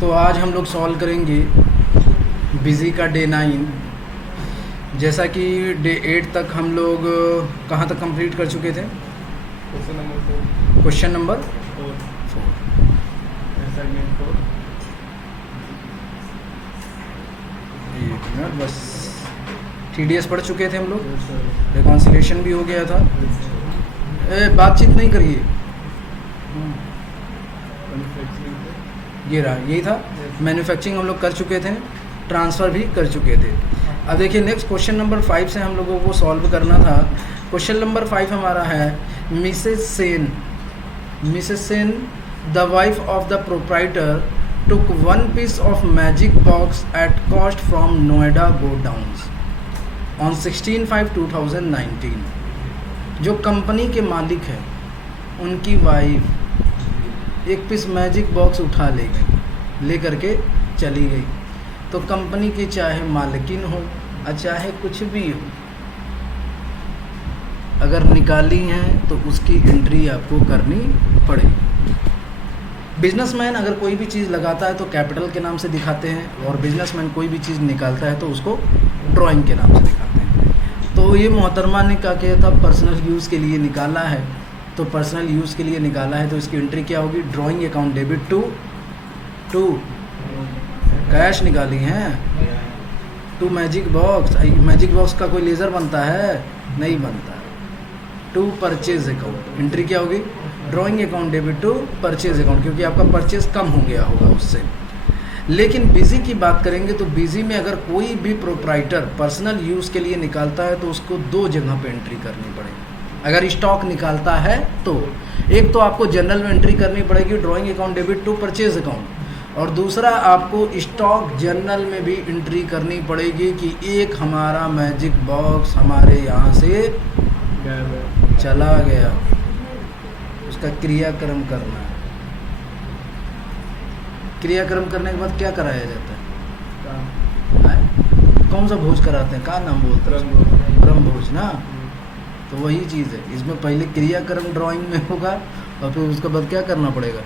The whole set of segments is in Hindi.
तो आज हम लोग सॉल्व करेंगे बिजी का डे 9। जैसा कि डे 8 तक हम लोग कहाँ तक कंप्लीट कर चुके थे? Question number 4। एक मिनट बस। TDS पढ़ चुके थे हम लोग, रिकॉन्सिलेशन भी हो गया था। बातचीत नहीं करिए, ये रहा, यही था। मैन्युफैक्चरिंग हम लोग कर चुके थे, ट्रांसफ़र भी कर चुके थे। अब देखिए नेक्स्ट क्वेश्चन नंबर 5 से हम लोगों को सॉल्व करना था। क्वेश्चन नंबर 5 हमारा है Mrs Sen the wife of the proprietor took 1 piece of magic box at cost from Noida godowns on 16/5/2019। जो कंपनी के मालिक है उनकी वाइफ 1 पीस मैजिक बॉक्स उठा ले करके चली गई। तो कंपनी की चाहे मालकिन हो और चाहे कुछ भी हो, अगर निकाली हैं तो उसकी एंट्री आपको करनी पड़ेगी। बिजनेसमैन अगर कोई भी चीज़ लगाता है तो कैपिटल के नाम से दिखाते हैं, और बिजनेसमैन कोई भी चीज़ निकालता है तो उसको ड्राइंग के नाम से दिखाते हैं। तो ये मोहतरमा ने क्या किया था, पर्सनल यूज़ के लिए निकाला है। तो पर्सनल यूज़ के लिए निकाला है तो इसकी एंट्री क्या होगी? Drawing account debit to cash निकाली हैं, to magic box. Magic box का कोई लेज़र बनता है? नहीं बनता। टू परचेज अकाउंट, एंट्री क्या होगी? Drawing account debit to purchase account, क्योंकि आपका परचेज कम हो गया होगा उससे। लेकिन बिजी की बात करेंगे तो बिजी में अगर कोई भी प्रोप्राइटर पर्सनल यूज़ के लिए निकालता है तो उसको 2 जगह पे एंट्री करनी पड़ेगी। अगर स्टॉक निकालता है तो एक तो आपको जनरल में एंट्री करनी पड़ेगी drawing account debit to purchase account, और दूसरा आपको स्टॉक जर्नल में भी एंट्री करनी पड़ेगी कि एक हमारा मैजिक बॉक्स हमारे यहाँ से चला गया, उसका क्रियाक्रम करना है। क्रियाक्रम करने के बाद क्या कराया जाता है? कौन सा भोज कराते हैं? क्या नाम बोलते हैं? ब्रह्म भोज ना। तो वही चीज़ है, इसमें पहले क्रियाक्रम ड्राइंग में होगा और फिर उसके बाद क्या करना पड़ेगा?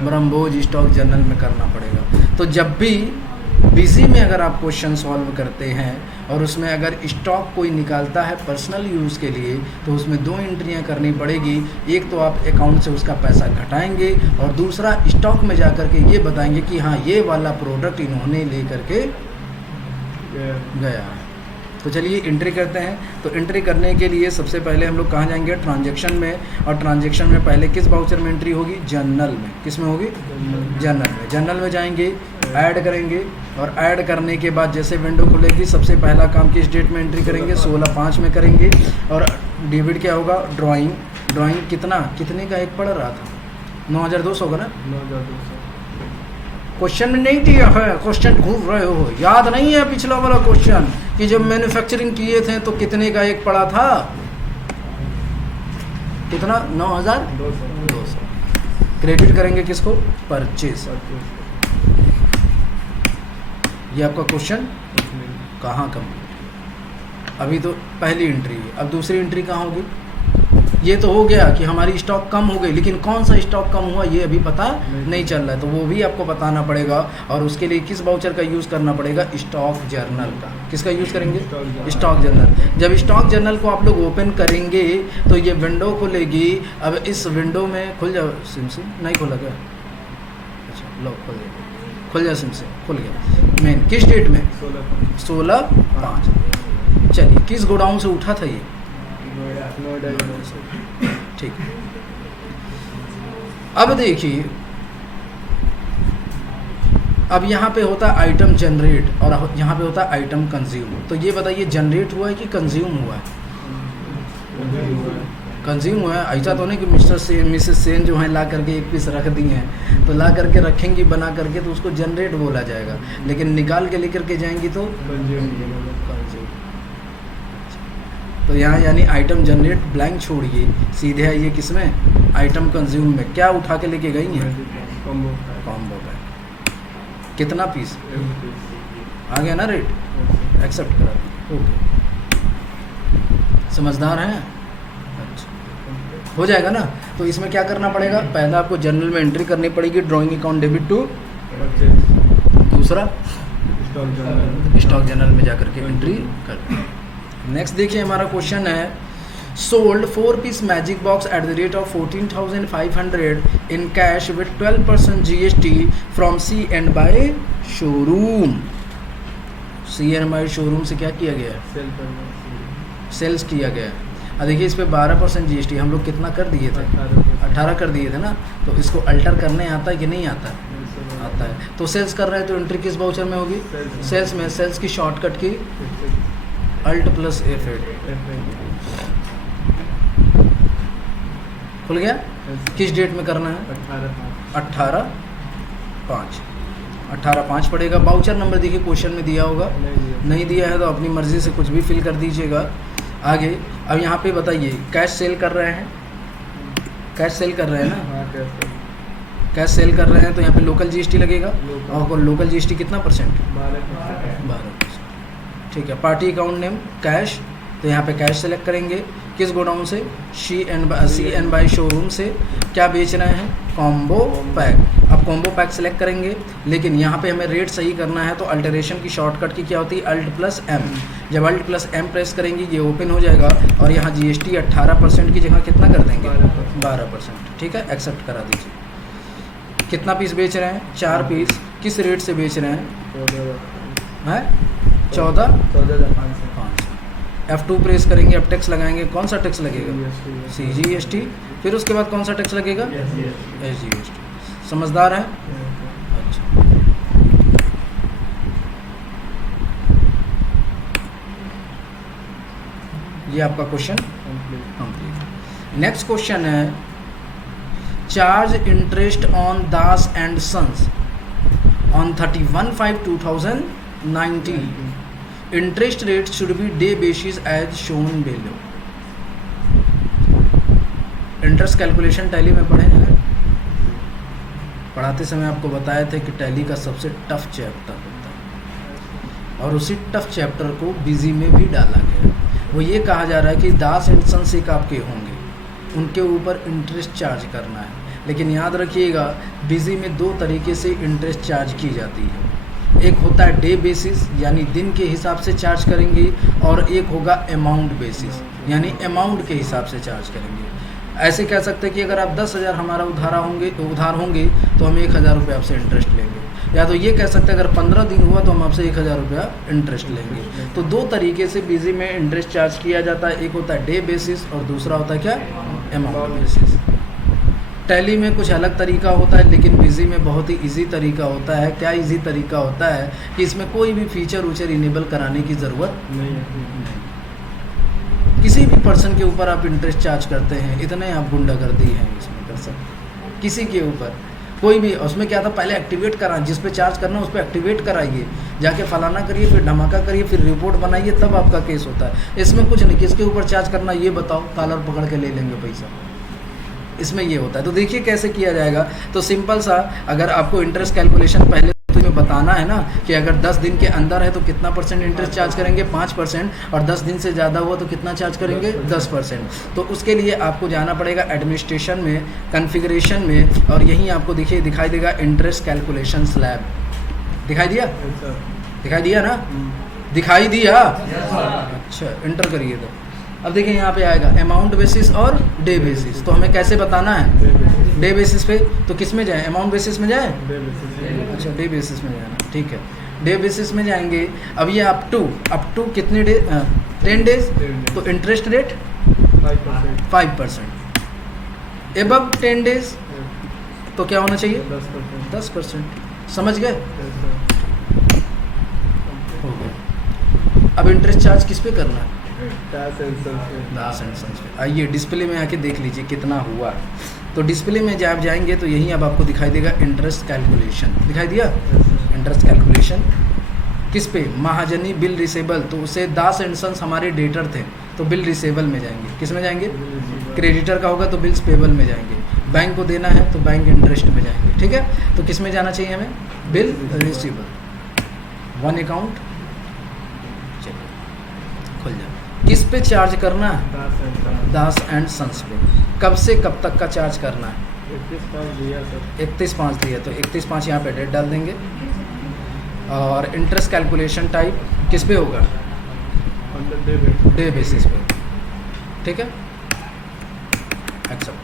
ब्रह्मभोज स्टॉक जर्नल में करना पड़ेगा। तो जब भी बिजी में अगर आप क्वेश्चन सॉल्व करते हैं और उसमें अगर स्टॉक कोई निकालता है पर्सनल यूज़ के लिए तो उसमें 2 एंट्रियां करनी पड़ेगी। एक तो आप अकाउंट से उसका पैसा घटाएंगे और दूसरा स्टॉक में जा कर के ये बताएंगे कि हाँ ये वाला प्रोडक्ट इन्होंने ले करके गया है। तो चलिए एंट्री करते हैं। तो एंट्री करने के लिए सबसे पहले हम लोग कहाँ जाएंगे? ट्रांजैक्शन में। और ट्रांजैक्शन में पहले किस वाउचर में एंट्री होगी? जनरल में। किस में होगी? जनरल में। जनरल में जाएंगे, ऐड करेंगे, और ऐड करने के बाद जैसे विंडो खुलेगी सबसे पहला काम किस डेट में एंट्री करेंगे? 16/5 में करेंगे। और डेबिट क्या होगा? ड्राइंग कितने का एक पड़ रहा था? 9200 का ना। 9200 क्वेश्चन में नहीं दिया है, क्वेश्चन घूम रहे हो। याद नहीं है पिछला वाला क्वेश्चन कि जब मैन्युफैक्चरिंग किए थे तो कितने का एक पड़ा था? कितना? 9200। क्रेडिट करेंगे किसको? परचेज। ये आपका क्वेश्चन कहाँ कंप्लीट? अभी तो पहली एंट्री है, अब दूसरी एंट्री कहाँ होगी? ये तो हो गया कि हमारी स्टॉक कम हो गई, लेकिन कौन सा स्टॉक कम हुआ ये अभी पता नहीं चल रहा है, तो वो भी आपको बताना पड़ेगा। और उसके लिए किस वाउचर का यूज़ करना पड़ेगा? स्टॉक जर्नल का। किसका यूज़ करेंगे? Stock journal. जब स्टॉक जर्नल को आप लोग ओपन करेंगे तो ये विंडो खुलेगी। अब इस विंडो में खुल जाओ। सिम नहीं खुला क्या? अच्छा लो खुल जा। सिम खुल गया। मेन किस डेट में? 16/5। चलिए किस गोडाउन से उठा था ये? ठीक। अब देखिए, अब यहाँ पे होता है आइटम जनरेट और यहाँ पे होता है आइटम कंज्यूम। तो ये बताइए जनरेट हुआ है कि कंज्यूम हुआ है? कंज्यूम हुआ है। ऐसा तो नहीं कि मिसेस सेन जो है ला करके 1 पीस रख दी हैं, तो ला करके रखेंगी बना करके तो उसको जनरेट बोला जाएगा, लेकिन निकाल के लेकर के जाएंगी तो कंज्यूम। तो यहाँ यानी आइटम जनरेट ब्लैंक छोड़िए, सीधे आइए किसमें? आइटम कंज्यूम में। क्या उठा के लेके गई हैं? Combo pack. कितना पीस? आ गया ना रेट? एक्सेप्ट करा दी। ओके, समझदार हैं? अच्छा हो जाएगा ना। तो इसमें क्या करना पड़ेगा? पहला आपको जनरल में एंट्री करनी पड़ेगी ड्राइंग अकाउंट डेबिट टू दूसरा स्टॉक जनरल में जाकर के एंट्री कर। नेक्स्ट देखिए हमारा क्वेश्चन है sold 4 piece magic box at the rate of 14,500 in cash with 12% GST from see and buy showroom. See and buy showroom से क्या किया गया है? सेल्स किया गया है। अब देखिए इस पे 12% GST हम लोग कितना कर दिए थे? 18 कर दिए थे ना। तो इसको अल्टर करने आता है कि नहीं आता? आता है। तो सेल्स कर रहे हैं तो एंट्री किस वाउचर में होगी? सेल्स में। सेल्स की शॉर्टकट की अल्ट प्लस F8 खुल गया। किस डेट में करना है? 18/5 पड़ेगा। वाउचर नंबर देखिए क्वेश्चन में दिया होगा, नहीं दिया है तो अपनी मर्जी से कुछ भी फिल कर दीजिएगा। आगे अब यहाँ पे बताइए कैश सेल कर रहे हैं, कैश सेल कर रहे हैं ना, कैश सेल कर रहे हैं तो यहाँ पे लोकल GST लगेगा। और लोकल GST कितना परसेंट? 12%। ठीक है। पार्टी अकाउंट नेम कैश, तो यहाँ पे कैश सेलेक्ट करेंगे। किस गोडाउन से? सी एंड बाय शोरूम से। क्या बेच रहे हैं? Combo pack. अब कॉम्बो पैक सेलेक्ट करेंगे, लेकिन यहाँ पे हमें रेट सही करना है तो अल्टरेशन की शॉर्टकट की क्या होती है? Alt plus M। जब अल्ट प्लस M प्रेस करेंगे ये ओपन हो जाएगा और यहाँ GST 18% की जगह कितना कर देंगे? 12%। ठीक है, एक्सेप्ट करा दीजिए। कितना पीस बेच रहे हैं? 4 पीस। किस रेट से बेच रहे हैं? 14,500। F2 प्रेस करेंगे, अब टैक्स लगाएंगे। कौन सा टैक्स लगेगा? CGST। फिर उसके बाद कौन सा टैक्स लगेगा? SGST। समझदार है? अच्छा। ये आपका क्वेश्चन कंप्लीट। नेक्स्ट क्वेश्चन है charge interest on Das and sons on 31/5/2019। Interest rate should be day basis as shown below. Interest calculation Tally में पढ़े हैं। पढ़ाते समय आपको बताए थे कि टैली का सबसे टफ चैप्टर होता है और उसी टफ चैप्टर को बिजी में भी डाला गया। वो ये कहा जा रहा है कि दास एंड सन्स एक आपके होंगे, उनके ऊपर इंटरेस्ट चार्ज करना है। लेकिन याद रखिएगा बिजी में 2 तरीके से इंटरेस्ट चार्ज की जाती है। एक होता है डे बेसिस यानी दिन के हिसाब से चार्ज करेंगे, और एक होगा अमाउंट बेसिस यानी अमाउंट के हिसाब से चार्ज करेंगे। ऐसे कह सकते हैं कि अगर आप 10,000 हमारा उधार होंगे तो हम 1,000 रुपये आपसे इंटरेस्ट लेंगे, या तो ये कह सकते हैं अगर 15 दिन हुआ तो हम आपसे 1,000 रुपया इंटरेस्ट लेंगे। तो 2 तरीके से बिजी में इंटरेस्ट चार्ज किया जाता है। एक होता है डे बेसिस और दूसरा होता है क्या? Amount basis. टैली में कुछ अलग तरीका होता है, लेकिन बिजी में बहुत ही इजी तरीका होता है। क्या इजी तरीका होता है कि इसमें कोई भी फीचर उचर इनेबल कराने की ज़रूरत नहीं है। किसी भी पर्सन के ऊपर आप इंटरेस्ट चार्ज करते हैं, इतने आप गुंडागर्दी हैं इसमें कर सकते। किसी के ऊपर कोई भी, उसमें क्या था पहले एक्टिवेट करा, जिस पे चार्ज करना उस पर एक्टिवेट कराइए, जाके फलाना करिए, फिर धमाका करिए, फिर रिपोर्ट बनाइए, तब आपका केस होता है। इसमें कुछ नहीं, किसके ऊपर चार्ज करना ये बताओ, कॉलर पकड़ के ले लेंगे पैसा। इसमें ये होता है। तो देखिए कैसे किया जाएगा। तो सिंपल सा, अगर आपको इंटरेस्ट कैलकुलेशन पहले तुम्हें बताना है ना कि अगर 10 दिन के अंदर है तो कितना परसेंट इंटरेस्ट चार्ज करेंगे? 5%। और 10 दिन से ज़्यादा हुआ तो कितना चार्ज करेंगे? 10%। तो उसके लिए आपको जाना पड़ेगा एडमिनिस्ट्रेशन में, कॉन्फ़िगरेशन में, और यहीं आपको देखिए दिखाई देगा इंटरेस्ट कैलकुलेशन स्लैब। दिखाई दिया? दिखाई दिया ना? दिखाई दिया? अच्छा, इंटर करिए। तो अब देखिए यहाँ पे आएगा अमाउंट बेसिस और डे बेसिस। तो हमें कैसे बताना है? डे बेसिस पे। तो किस में जाए? अमाउंट बेसिस में जाए? अच्छा, डे बेसिस में जाना। ठीक है, डे बेसिस में जाएंगे। अब ये अप टू कितने डे? 10 डेज। तो इंटरेस्ट रेट 5%। एबव 10 डेज तो क्या होना चाहिए? 10%। समझ गए? हो गया। अब इंटरेस्ट चार्ज किस पे करना है? दास एंड सन्स पे। आइए डिस्प्ले में आके देख लीजिए कितना हुआ। तो डिस्प्ले में जब जाएंगे तो यहीं अब आपको दिखाई देगा इंटरेस्ट कैलकुलेशन। दिखाई दिया? इंटरेस्ट कैलकुलेशन किस पे? महाजनी बिल रिसेबल। तो उसे दास एंड सन्स हमारे डेटर थे, तो बिल रिसेबल में जाएंगे। किस में जाएंगे? क्रेडिटर का होगा तो बिल्स पेबल में जाएंगे। बैंक को देना है तो बैंक इंटरेस्ट में जाएंगे। ठीक है, तो किस में जाना चाहिए हमें? Bill receivable. 1 अकाउंट खुल जाए। किस पे चार्ज करना है? दास एंड सन्स पे। कब से कब तक का चार्ज करना है? 31/5 दिया सर। 31/5 दिया, तो 31/5 यहाँ पे डेट डाल देंगे। और इंटरेस्ट कैलकुलेशन टाइप किस पे होगा? On the day basis. Day basis पे, ठीक है, एक्सेप्ट।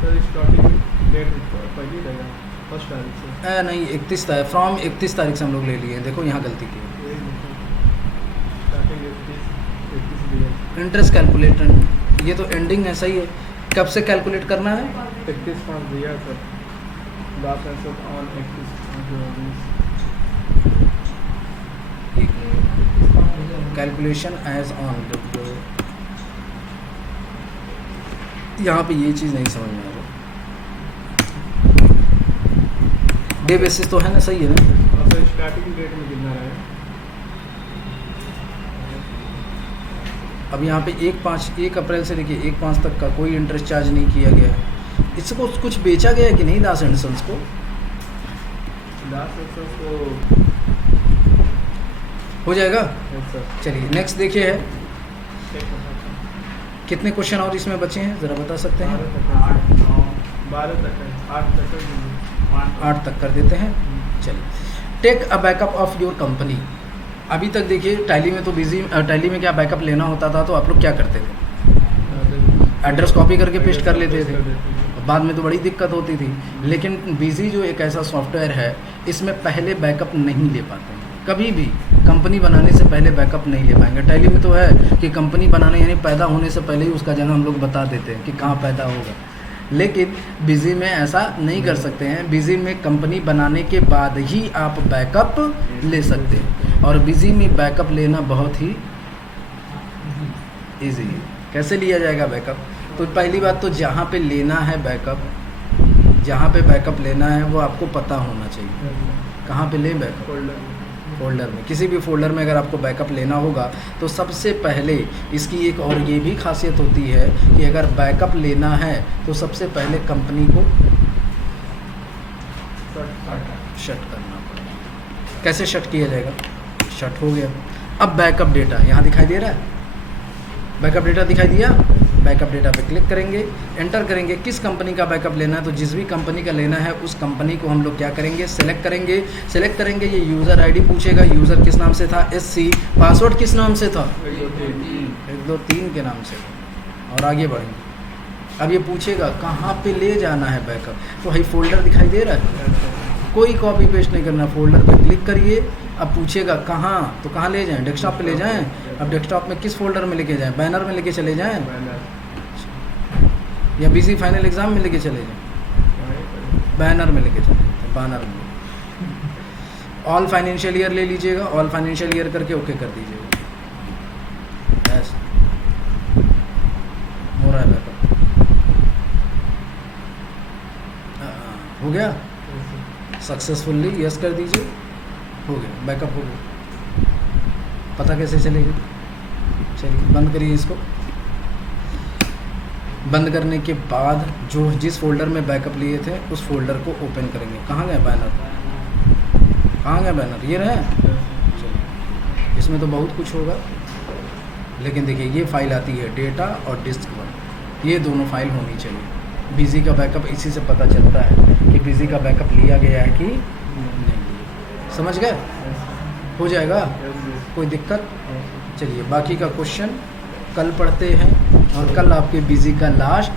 सर स्टार्टिंग डेट पहली रहेगा, फर्स्ट तारीख से। नहीं, 31 तारीख, फ्रॉम 31 तारीख से हम लोग ले लिए हैं। देखो यहाँ गलती की, स्टार्टिंग 31 दिया। इंटरेस्ट कैलकुलेटर, ये तो एंडिंग है, सही है। कब से कैलकुलेट करना है? 31/5 दिया sir. Last asset on 31/5। Calculation as on, यहाँ पे ये चीज़ नहीं समझ में आ रही। डे बेसिस तो है ना, सही है ना? सर स्टार्टिंग डेट में कितना रहेगा? अब यहाँ पे 1 अप्रैल से देखिए 1/5 तक का कोई इंटरेस्ट चार्ज नहीं किया गया है। इसको कुछ बेचा गया है कि नहीं दास एंड सन्स को? लास्ट एसेट को हो जाएगा। Yes sir. चलिए नेक्स्ट देखिए है, चेक कर सकते हैं। कितने क्वेश्चन और इसमें बचे हैं ज़रा बता सकते हैं? 12 तक है, 8 तक है। 8 तक कर देते हैं। चलिए, take a backup of your company. अभी तक देखिए टैली में तो बिजी, टैली में क्या बैकअप लेना होता था तो आप लोग क्या करते थे? एड्रेस कॉपी करके पेस्ट कर लेते थे। बाद में तो बड़ी दिक्कत होती थी। लेकिन बिजी जो एक ऐसा सॉफ्टवेयर है, इसमें पहले बैकअप नहीं ले पाते हैं कभी भी। कंपनी बनाने से पहले बैकअप नहीं ले पाएंगे। टैली में तो है कि कंपनी बनाने यानी पैदा होने से पहले ही उसका जन्म हम लोग बता देते हैं कि कहाँ पैदा होगा। लेकिन बिजी में ऐसा नहीं कर सकते हैं। बिजी में कंपनी बनाने के बाद ही आप बैकअप ले सकते हैं, और बिजी में बैकअप लेना बहुत ही इजी है। कैसे लिया जाएगा बैकअप? तो पहली बात तो जहाँ पे लेना है बैकअप, जहाँ पे बैकअप लेना है वो आपको पता होना चाहिए। कहाँ पे लें बैकअप? फोल्डर में। किसी भी फोल्डर में अगर आपको बैकअप लेना होगा तो सबसे पहले इसकी एक और ये भी खासियत होती है कि अगर बैकअप लेना है तो सबसे पहले कंपनी को शट करना पड़ेगा। कैसे शट किया जाएगा? शट हो गया। अब बैकअप डेटा यहाँ दिखाई दे रहा है, बैकअप डेटा दिखाई दिया। बैकअप डेटा पे क्लिक करेंगे, एंटर करेंगे किस कंपनी का बैकअप लेना है। तो जिस भी कंपनी का लेना है उस कंपनी को हम लोग क्या करेंगे? सेलेक्ट करेंगे। सेलेक्ट करेंगे, ये यूज़र आईडी पूछेगा। यूज़र किस नाम से था? SC। पासवर्ड किस नाम से था? 1 2 3 के नाम से। और आगे बढ़ेंगे। अब ये पूछेगा कहाँ पे ले जाना है बैकअप, तो भाई फोल्डर दिखाई दे रहा है, कोई कॉपी पेस्ट नहीं करना। फोल्डर पे क्लिक करिए। अब पूछेगा कहाँ, तो कहाँ ले जाएं? डेस्कटॉप पे ले जाएं। अब डेस्कटॉप में किस फोल्डर में लेके जाएं? बैनर में लेके चले जाएं या बिजी फाइनल एग्जाम में लेके चले जाएं? बैनर में लेके चले जाएं, बैनर में। ऑल फाइनेंशियल ईयर ले लीजिएगा। ऑल फाइनेंशियल ईयर करके ओके कर दीजिएगा। ऐसा हो रहा है बैकअप। हो गया सक्सेसफुली, यस कर दीजिए। हो गया बैकअप, हो गया। पता कैसे चलेगा? चलिए बंद करिए इसको। बंद करने के बाद जो जिस फोल्डर में बैकअप लिए थे उस फोल्डर को ओपन करेंगे। कहाँ गया बैनर? कहाँ गया बैनर? ये रहे। चलिए, इसमें तो बहुत कुछ होगा, लेकिन देखिए ये फाइल आती है डेटा और डिस्क पर। ये दोनों फाइल होनी चाहिए। बिजी का बैकअप इसी से पता चलता है कि बिजी का बैकअप लिया गया है कि नहीं। समझ गए? हो जाएगा, कोई दिक्कत? चलिए बाकी का क्वेश्चन कल पढ़ते हैं, और कल आपके बिजी का लास्ट